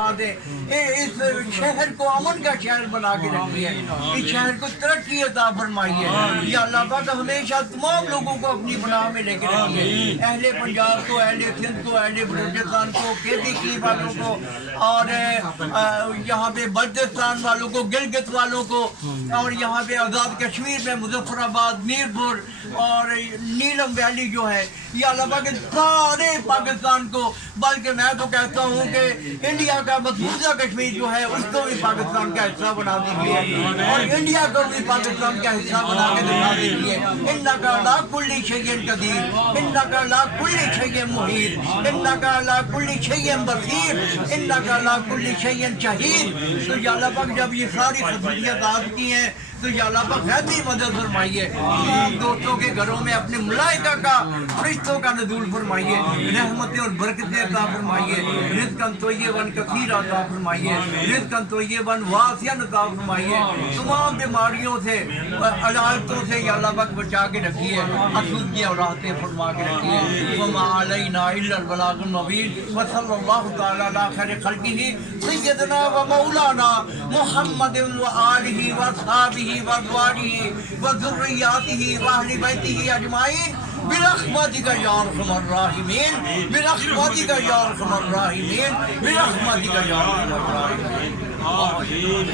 اس شہر کو امن کا شہر بنا کے رکھی ہے، اس شہر کو ترقی عطا فرمائی ہے. یا اللہ پاک ہمیشہ تمام لوگوں کو اپنی پناہ میں لے کے رکھیے، اہل پنجاب کو، اہل سندھ کو، اہل بلوچستان کو، KTK والوں کو، اور یہاں پہ بلتستان والوں کو، گلگت والوں کو، اور یہاں پہ آزاد کشمیر میں مظفر آباد، میرپور اور نیلم ویلی جو ہے، یا اللہ پاک سارے پاکستان کو، بلکہ میں تو کہتا ہوں کہ انڈیا کا مقبوضہ کشمیر جو ہے اس کو بھی پاکستان کا حصہ بنا دیجیے، اور انڈیا کو بھی پاکستان کا حصہ بنا کے دکھا دیجیے. انک علی کل شیء قدیر، انک علی کل شیء محیط، انک علی کل شیء بصیر، انک علی کل شیء شہید. تو یا اللہ پاک جب یہ ساری خصوصیات آپ کی ہیں تو یا اللہ پاک غیبی مدد فرمائیے، تمام دوستوں کے گھروں میں اپنے ملائکہ کا، فرشتوں کا نزول فرمائیے، رحمتیں اور برکتیں عطا فرمائیے، رزقاً طیباً کثیرا عطا فرمائیے، رزقاً طیباً واسعاً عطا فرمائیے. تمام بیماریوں سے، علامتوں سے یا اللہ پاک بچا کے رکھیے، آسودگیاں اور راحتیں فرما کے رکھیے. وما علینا الا البلاغ المبین. وصلی اللہ تعالی علی خیر خلقہ سیدنا و مولانا محمد وآلہ واصحابہ وازواجہ وذریاتہ واہل بیتہ اجمعین برحمتک یا ارحم الراحمین، برحمتک یا ارحم الراحمین، برحمتک یا ارحم الراحمین.